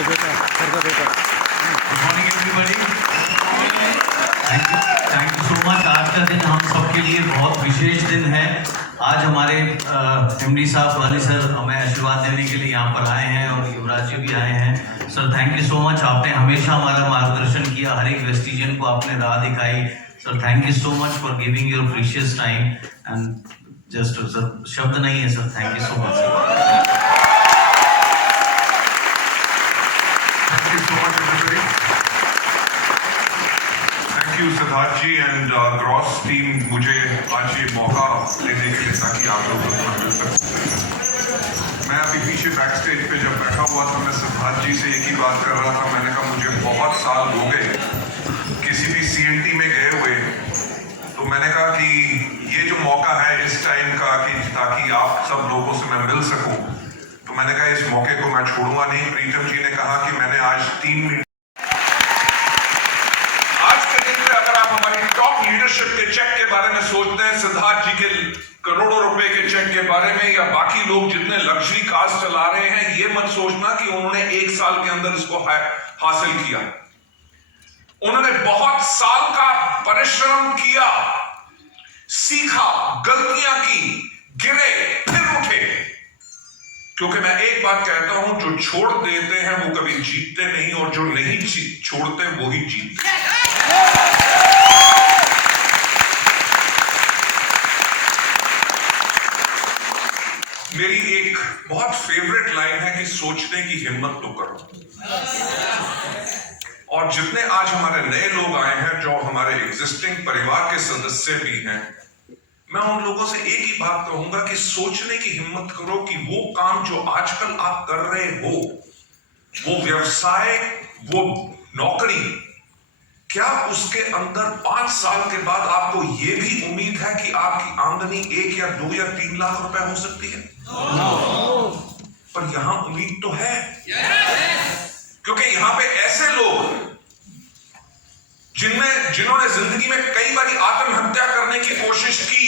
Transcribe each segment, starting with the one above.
Morning everybody, thank you so much. आज का दिन हम सबके लिए बहुत विशेष दिन है। आज हमारे एमडी साहब वाली सर हमें आशीर्वाद देने के लिए यहाँ पर आए हैं और युवराज जी भी आए हैं। Sir thank you so much, आपने हमेशा हमारा मार्गदर्शन किया, हर एक वेस्टिजियन को आपने राह दिखाई। Sir thank you so much for giving your precious time and just sir शब्द नहीं है sir, thank you so much sir. Thank you Siddharth ji and gross team, मुझे आज ये मौका लेने के लिए ताकि आप लोग मिल सकते। मैं अभी पीछे बैक स्टेज पे जब बैठा हुआ था, मैं सिद्धार्थ जी से एक ही बात कर रहा था। मैंने कहा मुझे बहुत साल हो गए किसी भी सीएनटी में गए हुए, तो मैंने कहा कि ये जो मौका है इस टाइम का कि ताकि आप सब लोगों से मैं मिल सकूं, तो मैंने कहा इस मौके को मैं छोड़ूंगा नहीं। प्रीतम जी ने कहा कि मैंने आज 3 मिनट लीडरशिप के चेक के बारे में सोचते हैं, सिद्धार्थ जी के करोड़ों रुपए के चेक के बारे में, या बाकी लोग जितने लग्जरी कार्स चला रहे हैं, ये मत सोचना कि उन्होंने 1 साल के अंदर इसको हासिल किया। उन्होंने बहुत साल का परिश्रम किया, सीखा, गलतियां की, गिरे, फिर उठे। क्योंकि मैं एक बात कहता हूं, जो छोड़ देते हैं वो कभी जीतते नहीं, और जो नहीं छोड़ते वो ही जीतते। मेरी एक बहुत फेवरेट लाइन है कि सोचने की हिम्मत तो करो। और जितने आज हमारे नए लोग आए हैं, जो हमारे एग्जिस्टिंग परिवार के सदस्य भी हैं, मैं उन लोगों से एक ही बात कहूंगा कि सोचने की हिम्मत करो कि वो काम जो आजकल आप कर रहे हो, वो व्यवसाय, वो नौकरी, क्या उसके अंदर 5 साल के बाद आपको यह भी उम्मीद है कि आपकी आमदनी 1 या 2 या 3 लाख रुपए हो सकती है? पर यहां उम्मीद तो है, क्योंकि यहां पे ऐसे लोग जिन्होंने जिंदगी में कई बार आत्महत्या करने की कोशिश की,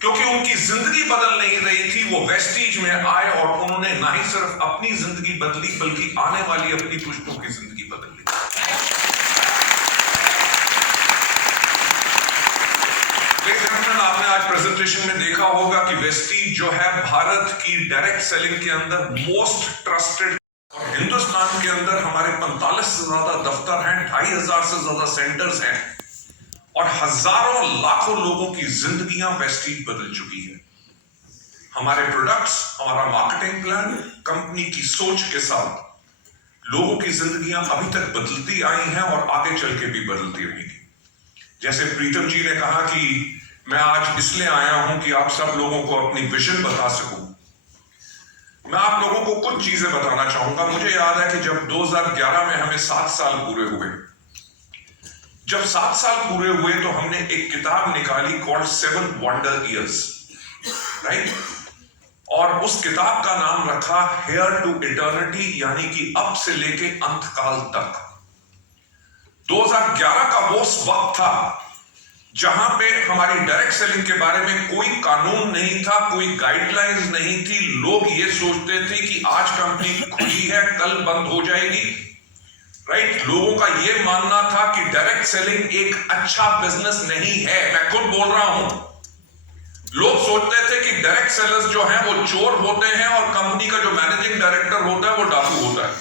क्योंकि उनकी जिंदगी बदल नहीं रही थी, वो वेस्टीज में आए और उन्होंने ना ही सिर्फ अपनी जिंदगी बदली बल्कि आने वाली अपनी पुश्तों की जिंदगी बदल ली। आपने आज प्रेजेंटेशन में देखा होगा कि वेस्टीज जो है भारत की डायरेक्ट सेलिंग के अंदर मोस्ट ट्रस्टेड, और हिंदुस्तान के अंदर हमारे 45 से ज्यादा दफ्तर हैं, 2500 से ज्यादा सेंटर्स हैं, और हजारों लाखों लोगों की जिंदगियां वेस्टीज बदल चुकी है। हमारे प्रोडक्ट्स, हमारा मार्केटिंग प्लान, कंपनी की सोच के साथ लोगों की जिंदगियां अभी तक बदलती आई हैं और आगे चल के भी बदलती रहेंगी। जैसे प्रीतम जी ने कहा कि मैं आज इसलिए आया हूं कि आप सब लोगों को अपनी विजन बता सकूं। मैं आप लोगों को कुछ चीजें बताना चाहूंगा। मुझे याद है कि जब 2011 में हमें 7 साल पूरे हुए, जब 7 साल पूरे हुए तो हमने एक किताब निकाली कॉल्ड 7 वंडर ईयर्स, राइट? और उस किताब का नाम रखा हेयर टू इटर्निटी, यानी कि अब से लेके अंतकाल तक। 2011 का वो वक्त था जहां पे हमारी डायरेक्ट सेलिंग के बारे में कोई कानून नहीं था, कोई गाइडलाइंस नहीं थी। लोग ये सोचते थे कि आज कंपनी खुली है, कल बंद हो जाएगी, राइट? लोगों का ये मानना था कि डायरेक्ट सेलिंग एक अच्छा बिजनेस नहीं है। मैं खुद बोल रहा हूं, लोग सोचते थे कि डायरेक्ट सेलर्स जो हैं वो चोर होते हैं और कंपनी का जो मैनेजिंग डायरेक्टर होता है वो डाकू होता है।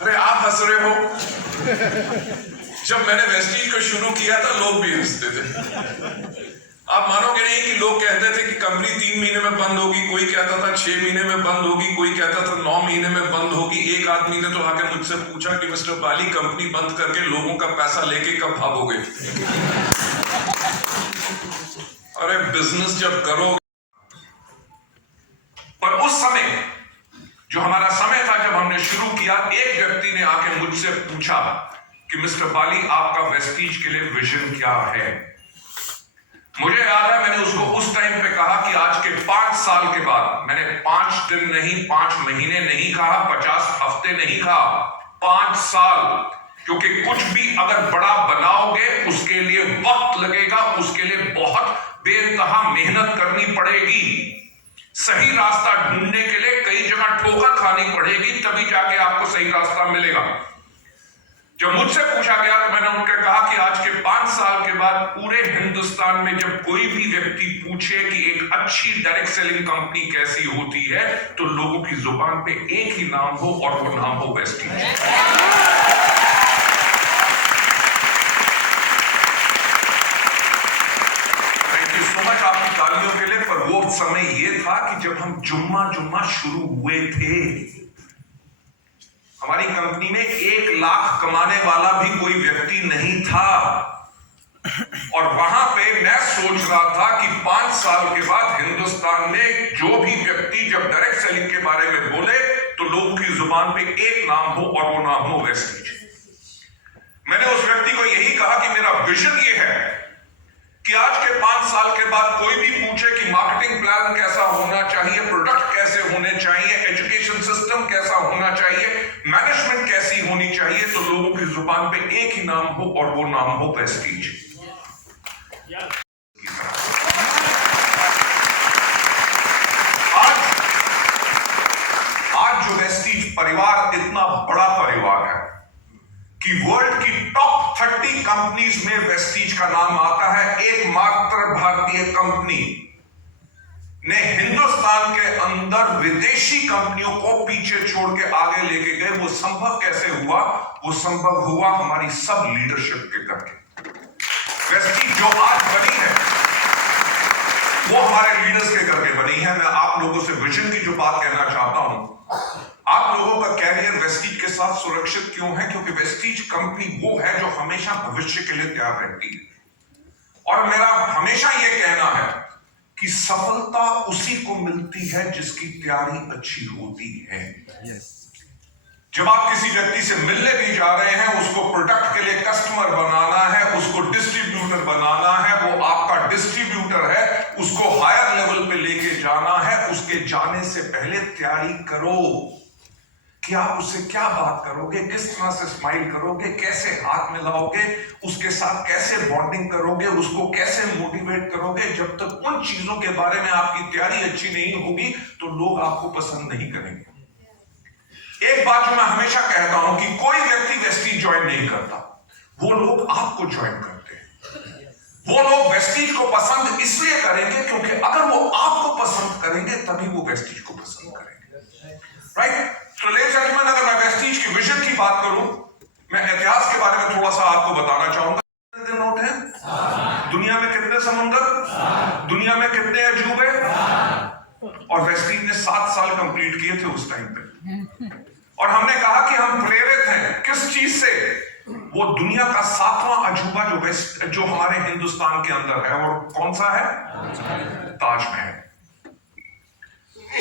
अरे आप हंस रहे हो। जब मैंने वेस्टीज को शुरू किया था लोग भी हंसते थे। आप मानोगे नहीं कि लोग कहते थे कि कंपनी 3 महीने में बंद होगी, कोई कहता था 6 महीने में बंद होगी, कोई कहता था 9 महीने में बंद होगी। एक आदमी ने तो आके मुझसे पूछा कि मिस्टर बाली, कंपनी बंद करके लोगों का पैसा लेके कब भागोगे? अरे बिजनेस जब करोगे। पर उस समय जो हमारा समय था जब हमने शुरू किया, एक व्यक्ति ने आके मुझसे पूछा कि मिस्टर बाली, आपका वेस्टीज के लिए विजन क्या है? मुझे याद है मैंने उसको उस टाइम पे कहा कि आज के 5 साल के बाद, मैंने 5 दिन नहीं, 5 महीने नहीं कहा, 50 हफ्ते नहीं कहा, 5 साल। क्योंकि कुछ भी अगर बड़ा बनाओगे उसके लिए वक्त लगेगा, उसके लिए बहुत बेइंतहा मेहनत करनी पड़ेगी। सही रास्ता ढूंढने के लिए कई जगह ठोकर जब मुझसे पूछा गया तो मैंने उनके कहा कि आज के 5 साल के बाद पूरे हिंदुस्तान में जब कोई भी व्यक्ति पूछे कि एक अच्छी डायरेक्ट सेलिंग कंपनी कैसी होती है तो लोगों की जुबान पे एक ही नाम हो और वो नाम हो Vestige. Thank you so much आपकी तालियों के लिए। पर वो समय ये था कि जब हम जुम्मा शुरू हुए थे, हमारी कंपनी में 1 लाख कमाने वाला भी कोई व्यक्ति नहीं था और वहां पे मैं सोच रहा था कि 5 साल के बाद हिंदुस्तान में जो भी व्यक्ति जब डायरेक्ट सेलिंग के बारे में बोले तो लोगों की जुबान पे एक नाम हो और वो नाम हो वेस्टीज। मैंने उस व्यक्ति को यही कहा कि मेरा विजन ये है कि आज के 5 साल के बाद कोई भी पूछे कि मार्केटिंग प्लान कैसा होना चाहिए, प्रोडक्ट कैसे होने चाहिए, एजुकेशन सिस्टम कैसा होना चाहिए, मैनेजमेंट कैसी होनी चाहिए, तो लोगों की जुबान पे एक ही नाम हो और वो नाम हो वेस्टीज। आज जो वेस्टीज परिवार इतना बड़ा परिवार है कि वर्ल्ड की टॉप 30 कंपनीज में वेस्टीज का नाम आता है। एकमात्र भारतीय कंपनी ने हिंदुस्तान के अंदर विदेशी कंपनियों को पीछे छोड़ के आगे लेके गए। वो संभव कैसे हुआ? वो संभव हुआ हमारी सब लीडरशिप के करके। वेस्टीज जो आज बनी है वो हमारे लीडर्स के करके बनी है। मैं आप लोगों से विजन की जो बात कहना चाहता हूं, आप लोगों का कैरियर वेस्टीज के साथ सुरक्षित क्यों है? क्योंकि वेस्टीज कंपनी वो है जो हमेशा भविष्य के लिए तैयार रहती है। और मेरा हमेशा यह कहना है कि सफलता उसी को मिलती है जिसकी तैयारी अच्छी होती है। जब आप किसी व्यक्ति से मिलने भी जा रहे हैं, उसको प्रोडक्ट के लिए कस्टमर बनाना है, उसको डिस्ट्रीब्यूटर बनाना है, वो आपका डिस्ट्रीब्यूटर है, उसको हायर लेवल पे लेके जाना है, उसके जाने से पहले तैयारी करो कि आप उससे क्या बात करोगे, किस तरह से स्माइल करोगे, कैसे हाथ मिलाओगे, उसके साथ कैसे बॉन्डिंग करोगे, उसको कैसे मोटिवेट करोगे। जब तक उन चीजों के बारे में आपकी तैयारी अच्छी नहीं होगी तो लोग आपको पसंद नहीं करेंगे। एक बात जो मैं हमेशा कहता हूं कि कोई व्यक्ति वेस्टीज ज्वाइन नहीं करता, वो लोग आपको ज्वाइन करते हैं। वो लोग वेस्टीज को पसंद इसलिए करेंगे क्योंकि अगर वो आपको पसंद करेंगे तभी वो वेस्टीज को पसंद करेंगे। राइट? तो लेडीज एंड जेंटलमैन, अगर मैं वेस्टीज की विजन की बात करूं, मैं इतिहास के बारे में थोड़ा सा आपको बताना चाहूंगा। कितने नोट हैं दुनिया में? कितने समुंदर दुनिया में? कितने अजूबे? और वेस्टीज ने 7 साल कंप्लीट किए थे उस टाइम पे। और हमने कहा कि हम प्रेरित हैं किस चीज से? वो दुनिया का 7वां अजूबा जो हमारे हिंदुस्तान के अंदर है, और कौन सा है? ताजमहल।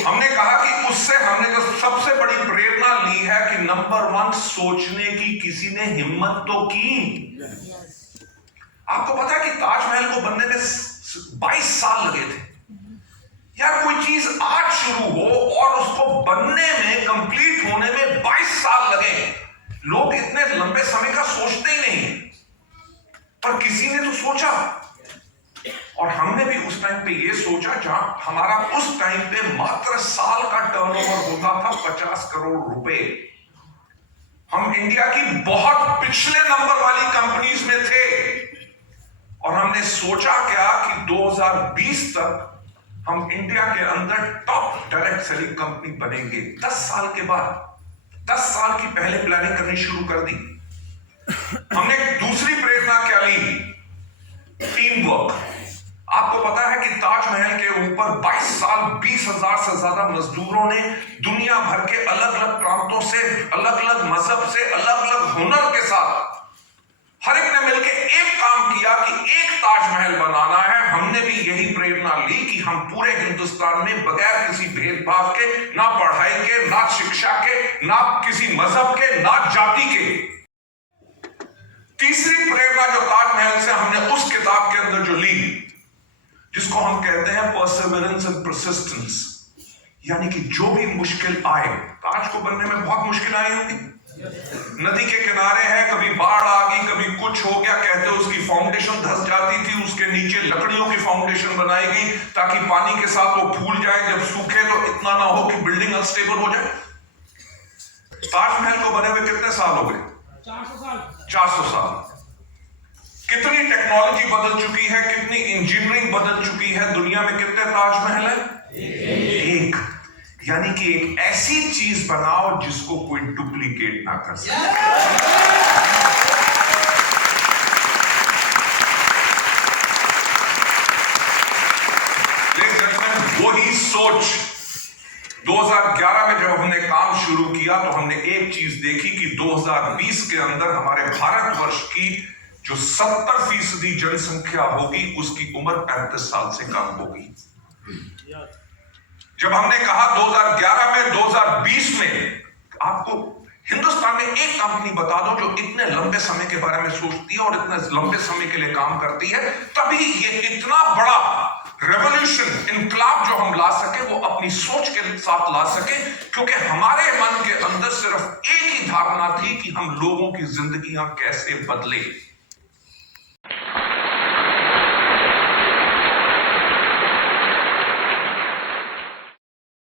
हमने कहा कि उससे हमने जो सबसे बड़ी प्रेरणा ली है कि नंबर 1 सोचने की किसी ने हिम्मत तो की। आपको पता है कि ताजमहल को बनने में 22 साल लगे थे। यार, कोई चीज आज शुरू हो और उसको बनने में, कंप्लीट होने में 22 साल लगे, लोग इतने लंबे समय का सोचते ही नहीं, पर किसी ने तो सोचा। और हमने भी उस टाइम पे ये सोचा, जहां हमारा उस टाइम पे मात्र साल का टर्नओवर होता था 50 करोड़ रुपए। हम इंडिया की बहुत पिछले नंबर वाली कंपनीज में थे और हमने सोचा क्या कि 2020 तक हम इंडिया के अंदर टॉप डायरेक्ट सेलिंग कंपनी बनेंगे। 10 साल के बाद, 10 साल की पहले प्लानिंग करनी शुरू कर दी। हमने दूसरी प्रेरणा क्या ली? Team work. आपको पता है कि ताजमहल के ऊपर 22 साल 20,000 से ज्यादा मजदूरों ने दुनिया भर के अलग अलग प्रांतों से, अलग अलग मजहब से, अलग अलग हुनर के साथ हर एक ने मिलकर एक काम किया कि एक ताजमहल बनाना है। हमने भी यही प्रेरणा ली कि हम पूरे हिंदुस्तान में बगैर किसी भेदभाव के, ना पढ़ाई के, ना शिक्षा के, ना किसी मजहब के, ना जाति के। तीसरी प्रेरणा जो ताजमहल से हमने उस किताब के अंदर जो ली, जिसको हम कहते हैं परसिवरेंस एंड परसिस्टेंस, यानी कि जो भी मुश्किल आए, ताज को बनने में बहुत मुश्किल आई होगी। नदी के किनारे है, कभी बाढ़ आ गई, कभी कुछ हो गया, कहते उसकी फाउंडेशन धंस जाती थी, उसके नीचे लकड़ियों की फाउंडेशन बनाई गई ताकि पानी के साथ वो फूल जाए, जब सूखे तो इतना ना हो कि बिल्डिंग अनस्टेबल हो जाए। ताजमहल को बने हुए कितने साल हो गए? 400 साल। 400 साल। कितनी टेक्नोलॉजी बदल चुकी है, कितनी इंजीनियरिंग बदल चुकी है। दुनिया में कितने ताजमहल है? एक। यानी कि एक ऐसी चीज बनाओ जिसको कोई डुप्लीकेट ना कर सके। वही सोच 2011 में जब हमने काम शुरू किया तो हमने एक चीज देखी कि 2020 के अंदर हमारे भारतवर्ष की जो 70% जनसंख्या होगी उसकी उम्र 35 साल से कम होगी। जब हमने कहा 2011 में 2020 में आपको हिंदुस्तान में एक कंपनी बता दो जो इतने लंबे समय के बारे में सोचती है और इतने लंबे समय के लिए काम करती है, तभी ये इतना बड़ा रेवोल्यूशन, इनकलाब जो हम ला सके वो अपनी सोच के साथ ला सके, क्योंकि हमारे मन के अंदर सिर्फ एक ही धारणा थी कि हम लोगों की जिंदगियां कैसे बदले।